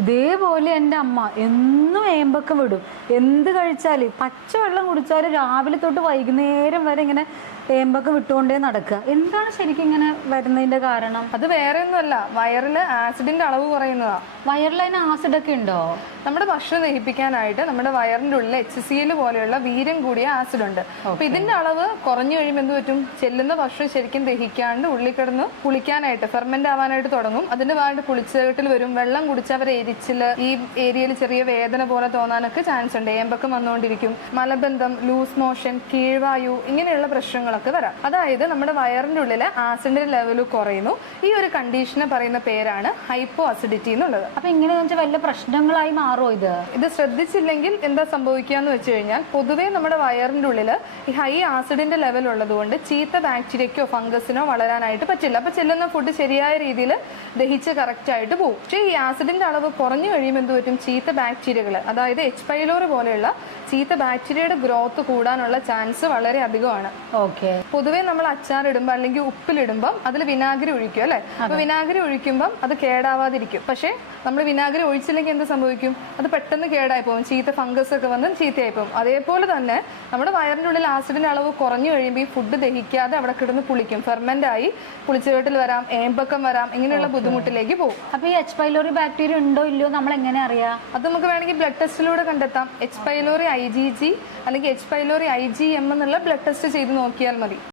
ഇതേപോലെ എൻ്റെ അമ്മ എന്നും ഏമ്പക്കം വിടും. എന്ത് കഴിച്ചാല് പച്ചവെള്ളം കുടിച്ചാല് രാവിലെ തൊട്ട് വൈകുന്നേരം വരെ ഇങ്ങനെ ഏമ്പക്കം വിട്ടുകൊണ്ടേ നടക്കുക. എന്താണ് ശരിക്കും ഇങ്ങനെ വരുന്നതിന്റെ കാരണം? അത് വേറെ ഒന്നുമല്ല, വയറില് ആസിഡിന്റെ അളവ് കുറയുന്നതാ. വയറിൽ അതിന് ആസിഡ് ഒക്കെ ഉണ്ടോ? നമ്മുടെ ഭക്ഷണം ദഹിപ്പിക്കാനായിട്ട് നമ്മുടെ വയറിന്റെ ഉള്ളിൽ HCl പോലെയുള്ള വീര്യം കൂടിയ ആസിഡ് ഉണ്ട്. അപ്പൊ ഇതിന്റെ അളവ് കുറഞ്ഞു കഴിയുമ്പോൾ എന്ത് പറ്റും? ചെല്ലുന്ന ഭക്ഷണം ശരിക്കും ദഹിക്കാണ്ട് ഉള്ളിൽ കിടന്ന് പുളിക്കാനായിട്ട് ഫെർമെന്റ് ആവാനായിട്ട് തുടങ്ങും. അതിന്റെ ഭാഗത്ത് പുളിച്ചേട്ടിൽ വരും. വെള്ളം കുടിച്ചവർ എരിച്ചില്, ഈ ഏരിയയിൽ ചെറിയ വേദന പോലെ തോന്നാനൊക്കെ ചാൻസ് ഉണ്ട്. ഏമ്പക്കം വന്നുകൊണ്ടിരിക്കും. മലബന്ധം, ലൂസ് മോഷൻ, കീഴ്വായു, ഇങ്ങനെയുള്ള പ്രശ്നങ്ങളൊക്കെ വരാം. അതായത് നമ്മുടെ വയറിന്റെ ഉള്ളിലെ ആസിഡിന്റെ ലെവൽ കുറയുന്നു. ഈ ഒരു കണ്ടീഷനെ പറയുന്ന പേരാണ് ഹൈപ്പോ അസിഡിറ്റി എന്നുള്ളത്. അപ്പൊ ഇങ്ങനെ വല്ല പ്രശ്നങ്ങളായി മാറോ? ഇത് ശ്രദ്ധിച്ചില്ലെങ്കിൽ എന്താ സംഭവിക്കാന്ന് വെച്ച് കഴിഞ്ഞാൽ, പൊതുവേ നമ്മുടെ വയറിന്റെ ഉള്ളില് ഈ ഹൈ ആസിഡിന്റെ ലെവൽ ഉള്ളതുകൊണ്ട് ചീത്ത ബാക്ടീരിയക്കോ ഫംഗസിനോ വളരാനായിട്ട് പറ്റില്ല. അപ്പൊ ചെല്ലുന്ന ഫുഡ് ശരിയായ രീതിയിൽ ദഹിച്ച് കറക്റ്റ് ആയിട്ട് പോകും. പക്ഷേ ഈ ആസിഡിന്റെ അളവ് കുറഞ്ഞു കഴിയുമ്പോൾ എന്ത് പറ്റും? ചീത്ത ബാക്ടീരിയകൾ, അതായത് H. പൈലോറി പോലെയുള്ള ചീത്ത ബാക്ടീരിയയുടെ ഗ്രോത്ത് കൂടാനുള്ള ചാൻസ് വളരെ അധികമാണ്. പൊതുവേ നമ്മൾ അച്ചാറിടുമ്പോൾ അല്ലെങ്കിൽ ഉപ്പിലിടുമ്പോൾ അതിൽ വിനാഗിരി ഒഴിക്കും അല്ലെ? അപ്പൊ വിനാഗിരി ഒഴിക്കുമ്പോൾ അത് കേടാവാതിരിക്കും. പക്ഷെ നമ്മൾ വിനാഗിരി ഒഴിച്ചില്ലെങ്കിൽ എന്ത് സംഭവിക്കും? അത് പെട്ടെന്ന് കേടായി പോകും. ചീത്ത ഫംഗസ് ഒക്കെ വന്ന് ചീത്തയായി പോകും. അതേപോലെ തന്നെ നമ്മുടെ വയറിന്റെ ഉള്ളിൽ ആസിഡിന്റെ അളവ് കുറഞ്ഞു കഴിയുമ്പോൾ ഈ ഫുഡ് ദഹിക്കാതെ അവിടെ കിടന്ന് പുളിക്കും. ഫെർമെന്റ് ആയി പുളിച്ചുകെട്ടിൽ വരാം, ഏമ്പക്കം വരാം, ഇങ്ങനെയുള്ള ബുദ്ധിമുട്ടിലേക്ക് പോകും. അപ്പൊ ഈ H. പൈലോറി ബാക്ടീരിയ ഉണ്ടോ ഇല്ലയോ നമ്മൾ എങ്ങനെ അറിയാം? അത് നമുക്ക് വേണമെങ്കിൽ ബ്ലഡ് ടെസ്റ്റിലൂടെ കണ്ടെത്താം. H. പൈലോറി IgG അല്ലെങ്കിൽ H. പൈലോറി IgM എന്നുള്ള ബ്ലഡ് ടെസ്റ്റ് ചെയ്ത് നോക്കിയാൽ മതി.